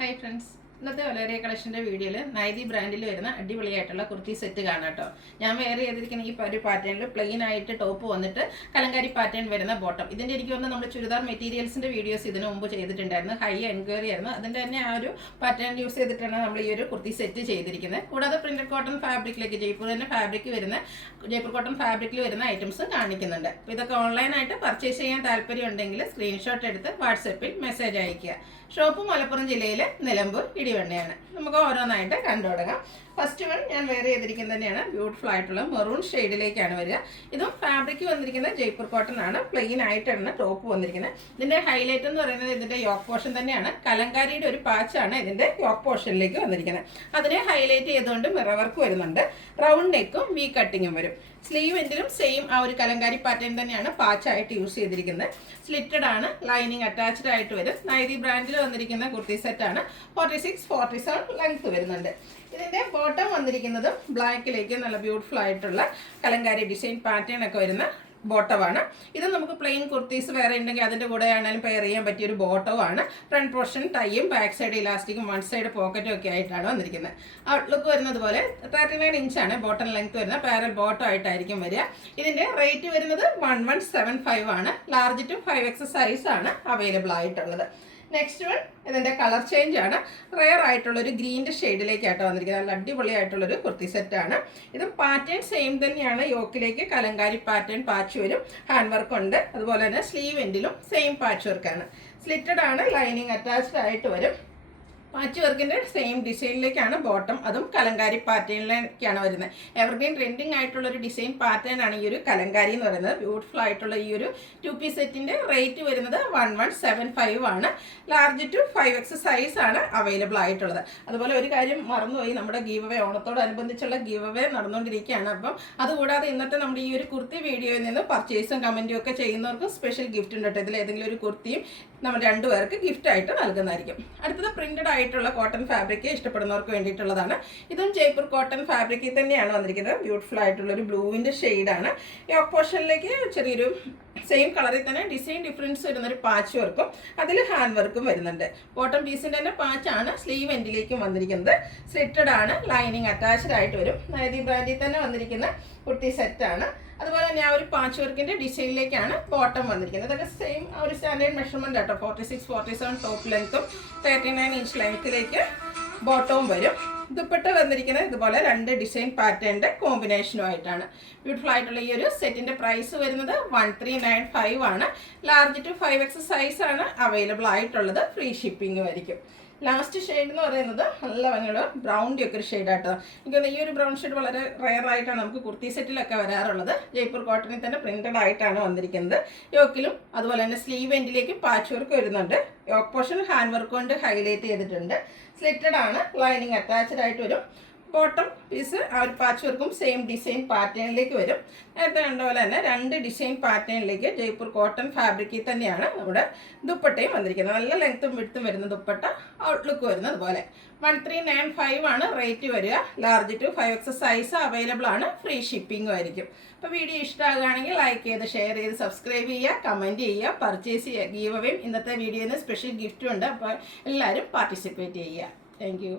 Hi friends, ഇന്നത്തെ വലേറിയ കളക്ഷൻ്റെ വീഡിയോയിൽ നൈതി ബ്രാൻഡിൽ വരുന്ന അടിപൊളിയായിട്ടുള്ള കുർത്തി സെറ്റ് കാണാം കേട്ടോ. ഞാൻ വെയർ ചെയ്തിരിക്കുന്ന ഈ ഒരു പാറ്റേണിൽ പ്ലെയിൻ ആയിട്ട് ടോപ്പ് വന്നിട്ട് കലങ്കാരി പാറ്റേൺ വരുന്ന ബോട്ടം. ഇതിൻ്റെ എനിക്ക് തോന്നുന്നു നമ്മൾ ചുരിദാർ മെറ്റീരിയൽസിൻ്റെ വീഡിയോസ് ഇതിന് മുമ്പ് ചെയ്തിട്ടുണ്ടായിരുന്നു. ഹൈ എൻക്വയറി ആയിരുന്നു. അതിൻ്റെ തന്നെ ആ ഒരു പാറ്റേൺ യൂസ് ചെയ്തിട്ടാണ് നമ്മൾ ഈ ഒരു കുർത്തി സെറ്റ് ചെയ്തിരിക്കുന്നത്. കൂടാതെ പ്രിന്റഡ് കോട്ടൺ ഫാബ്രിക്കിലേക്ക് ജയ്പൂർ തന്നെ ജയ്പൂർ കോട്ടൺ ഫാബ്രിക്കിൽ വരുന്ന ഐറ്റംസും കാണിക്കുന്നുണ്ട്. അപ്പോൾ ഇതൊക്കെ ഓൺലൈനായിട്ട് പർച്ചേസ് ചെയ്യാൻ താല്പര്യം ഉണ്ടെങ്കിൽ സ്ക്രീൻഷോട്ട് എടുത്ത് വാട്സപ്പിൽ മെസ്സേജ് അയയ്ക്കുക. ഷോപ്പ് മലപ്പുറം ജില്ലയിലെ നിലമ്പൂർ ഇടിവണ്ണയാണ്. നമുക്ക് ഓരോന്നായിട്ട് കണ്ടു തുടങ്ങാം. ഫസ്റ്റ് വൺ ഞാൻ വെയർ ചെയ്തിരിക്കുന്നത് തന്നെയാണ്. ബ്യൂട്ടിഫുൾ ആയിട്ടുള്ള മെറൂൺ ഷെയ്ഡിലേക്കാണ് വരിക. ഇതും ഫാബ്രിക് വന്നിരിക്കുന്നത് ജയ്പൂർ കോട്ടൺ ആണ്. പ്ലെയിൻ ആയിട്ടാണ് ടോപ്പ് വന്നിരിക്കുന്നത്. ഇതിന്റെ ഹൈലൈറ്റ് എന്ന് പറയുന്നത് ഇതിന്റെ യോക്ക് പോർഷൻ തന്നെയാണ്. കലങ്കാരിയുടെ ഒരു പാച്ചാണ് ഇതിന്റെ യോക്ക് പോർഷനിലേക്ക് വന്നിരിക്കുന്നത്. അതിനെ ഹൈലൈറ്റ് ചെയ്തുകൊണ്ട് മിറർ വർക്ക് വരുന്നുണ്ട്. റൗണ്ട് നെക്കും വി കട്ടിങ്ങും വരും. സ്ലീവ് എൻഡിലും സെയിം ആ ഒരു കലങ്കാരി പാറ്റേൺ തന്നെയാണ് പാച്ചായിട്ട് യൂസ് ചെയ്തിരിക്കുന്നത്. സ്ലിറ്റഡ് ആണ്, ലൈനിങ് അറ്റാച്ച്ഡ് ആയിട്ട് വരും. നൈതി ബ്രാൻഡിൽ വന്നിരിക്കുന്ന കുർത്തി സെറ്റാണ്. 46-47 ലെങ്ത് വരുന്നുണ്ട്. ഇതിന്റെ ബോട്ടം വന്നിരിക്കുന്നതും ബ്ലാക്കിലേക്ക് നല്ല ബ്യൂട്ടിഫുൾ ആയിട്ടുള്ള കലങ്കാരി ഡിസൈൻ പാറ്റേൺ ഒക്കെ വരുന്ന ബോട്ടമാണ്. ഇത് നമുക്ക് പ്ലെയിൻ കുർത്തീസ് വേറെ ഉണ്ടെങ്കിൽ അതിൻ്റെ കൂടെ ആണെങ്കിലും പെയർ ചെയ്യാൻ പറ്റിയൊരു ബോട്ടമാണ്. ഫ്രണ്ട് പോർഷൻ ടൈയും ബാക്ക് സൈഡ് ഇലാസ്റ്റിക്കും വൺ സൈഡ് പോക്കറ്റും ഒക്കെ ആയിട്ടാണ് വന്നിരിക്കുന്നത്. ഔട്ട്ലുക്ക് വരുന്നത് പോലെ 39 ഇഞ്ചാണ് ബോട്ടം ലെങ്ത് വരുന്നത്. പാരൽ ബോട്ടം ആയിട്ടായിരിക്കും വരിക. ഇതിൻ്റെ റേറ്റ് വരുന്നത് 1175 ആണ്. ലാർജ് ടു 5X സൈസ് ആണ് അവൈലബിൾ ആയിട്ടുള്ളത്. നെക്സ്റ്റ് വൺ ഇതിൻ്റെ കളർ ചേഞ്ച് ആണ്. റെയർ ആയിട്ടുള്ളൊരു ഗ്രീൻ്റെ ഷെയ്ഡിലേക്കായിട്ട് വന്നിരിക്കുന്നത്. നല്ല അടിപൊളിയായിട്ടുള്ളൊരു കുർത്തി സെറ്റാണ്. ഇത് പാറ്റേൺ സെയിം തന്നെയാണ്. യോക്കിലേക്ക് കലങ്കാരി പാറ്റേൺ പാച്ച് വരും. ഹാൻഡ് വർക്ക് ഉണ്ട്. അതുപോലെ തന്നെ സ്ലീവ് എൻഡിലും സെയിം പാച്ച് വർക്കാണ്. സ്ലിറ്റഡ് ആണ്, ലൈനിങ് അറ്റാച്ച്ഡ് ആയിട്ട് വരും. പാച്ച് വർക്കിൻ്റെ സെയിം ഡിസൈനിലേക്കാണ് ബോട്ടം. അതും കലങ്കാരി പാറ്റേണിലേക്കാണ് വരുന്നത്. എവർഗ്രീൻ ട്രെൻഡിങ് ആയിട്ടുള്ള ഒരു ഡിസൈൻ പാറ്റേൺ ആണ് ഈ ഒരു കലങ്കാരി എന്ന് പറയുന്നത്. ബ്യൂട്ടിഫുൾ ആയിട്ടുള്ള ഈ ഒരു 2 സെറ്റിൻ്റെ റേറ്റ് വരുന്നത് 1175 ആണ്. ലാർജ് ടു 5X സൈസ് ആണ് അവൈലബിൾ ആയിട്ടുള്ളത്. അതുപോലെ ഒരു കാര്യം മറന്നുപോയി, നമ്മുടെ ഗീവ് അവേ ഓണത്തോടനുബന്ധിച്ചുള്ള ഗീവ് അവേ നടന്നുകൊണ്ടിരിക്കുകയാണ്. അപ്പം അതുകൂടാതെ ഇന്നത്തെ നമ്മുടെ ഈ ഒരു കുർത്തി വീഡിയോയിൽ നിന്ന് പർച്ചേസും കമൻറ്റും ഒക്കെ ചെയ്യുന്നവർക്ക് സ്പെഷ്യൽ ഗിഫ്റ്റ് ഉണ്ട് കേട്ടോ. ഇതിൽ ഏതെങ്കിലും ഒരു കുർത്തിയും നമ്മൾ 2 പേർക്ക് ഗിഫ്റ്റായിട്ട് നൽകുന്നതായിരിക്കും. അടുത്തത് പ്രിന്റഡ് ആയിട്ടുള്ള കോട്ടൺ ഫാബ്രിക് ഇഷ്ടപ്പെടുന്നവർക്ക് വേണ്ടിയിട്ടുള്ളതാണ്. ഇതും ജയ്പൂർ കോട്ടൺ ഫാബ്രിക്കിൽ തന്നെയാണ് വന്നിരിക്കുന്നത്. ബ്യൂട്ടിഫുൾ ആയിട്ടുള്ള ഒരു ബ്ലൂവിൻ്റെ ഷെയ്ഡാണ്. യോക്ക് പോർഷനിലേക്ക് ചെറിയൊരു സെയിം കളറിൽ തന്നെ ഡിസൈൻ ഡിഫറൻസ് വരുന്നൊരു പാച്ച് വർക്കും അതിൽ ഹാൻഡ് വർക്കും വരുന്നുണ്ട്. ബോട്ടം പീസിൻ്റെ തന്നെ പാച്ചാണ് സ്ലീവ് എൻഡിലേക്കും വന്നിരിക്കുന്നത്. സ്ലിറ്റഡ് ആണ്, ലൈനിങ് അറ്റാച്ച്ഡ് ആയിട്ട് വരും. നൈതി ബ്രാൻഡിൽ തന്നെ വന്നിരിക്കുന്ന കുർത്തി സെറ്റാണ്. അതുപോലെ തന്നെ ആ ഒരു പാച്ച് വർക്കിൻ്റെ ഡിസൈനിലേക്കാണ് ബോട്ടം വന്നിരിക്കുന്നത്. ഇതൊക്കെ സെയിം ആ ഒരു സ്റ്റാൻഡേർഡ് മെഷർമെൻ്റ് ആട്ടോ. 46-47 ടോപ്പ് ലെങ്ത്തും 39 ഇഞ്ച് ലെങ്ത്തിലേക്ക് ബോട്ടവും വരും. ദുപ്പട്ട വന്നിരിക്കുന്നത് ഇതുപോലെ 2 ഡിസൈൻ പാറ്റേണിൻ്റെ കോമ്പിനേഷനുമായിട്ടാണ്. ബ്യൂട്ടിഫുൾ ആയിട്ടുള്ള ഈ ഒരു സെറ്റിൻ്റെ പ്രൈസ് വരുന്നത് 1395 ആണ്. ലാർജ് ടു 5X സൈസ് ആണ് അവൈലബിൾ ആയിട്ടുള്ളത്. ഫ്രീ ഷിപ്പിംഗ് ആയിരിക്കും. ലാസ്റ്റ് ഷെയ്ഡ് എന്ന് പറയുന്നത് നല്ല ഭംഗിയുള്ള ബ്രൗണിൻ്റെ ഒക്കെ ഒരു ഷെയ്ഡാട്ടോ. എനിക്കൊന്ന് ഈ ഒരു ബ്രൗൺ ഷെയ്ഡ് വളരെ റെയർ ആയിട്ടാണ് നമുക്ക് കുർത്തി സെറ്റിലൊക്കെ വരാറുള്ളത്. ജയ്പൂർ കോട്ടണിൽ തന്നെ പ്രിന്റഡ് ആയിട്ടാണ് വന്നിരിക്കുന്നത്. യോക്കിലും അതുപോലെ തന്നെ സ്ലീവ് എൻഡിലേക്ക് പാച്ച് വർക്ക് വരുന്നുണ്ട്. യോക്ക് പോർഷൻ ഹാൻഡ് വർക്ക് കൊണ്ട് ഹൈലൈറ്റ് ചെയ്തിട്ടുണ്ട്. സ്ലിറ്റഡ് ആണ്, ലൈനിങ് അറ്റാച്ച്ഡ് ആയിട്ട് വരും. ബോട്ടം പീസ് ആ ഒരു പാച്ച് വർക്കും സെയിം ഡിസൈൻ പാറ്റേണിലേക്ക് വരും. നേരത്തെ കണ്ട പോലെ തന്നെ 2 ഡിസൈൻ പാറ്റേണിലേക്ക് ജയ്പൂർ കോട്ടൺ ഫാബ്രിക്കിൽ തന്നെയാണ് നമ്മുടെ ദുപ്പട്ടയും വന്നിരിക്കുന്നത്. നല്ല ലെങ്ത്തും വിഡ്ത്തും വരുന്ന ദുപ്പട്ട, ഔട്ട്ലുക്ക് വരുന്നത് പോലെ. 1395 ആണ് റേറ്റ് വരിക. Large to 5X size available ആണ്. ഫ്രീ ഷിപ്പിംഗും ആയിരിക്കും. അപ്പോൾ വീഡിയോ ഇഷ്ടമാകുകയാണെങ്കിൽ ലൈക്ക് ചെയ്ത് ഷെയർ ചെയ്ത് സബ്സ്ക്രൈബ് ചെയ്യുക, കമൻറ്റ് ചെയ്യുക, പർച്ചേസ് ചെയ്യുക. ഗീവ് അവേയും ഇന്നത്തെ വീഡിയോയിൽ നിന്ന് സ്പെഷ്യൽ ഗിഫ്റ്റും ഉണ്ട്. അപ്പോൾ എല്ലാവരും പാർട്ടിസിപ്പേറ്റ് ചെയ്യുക. താങ്ക്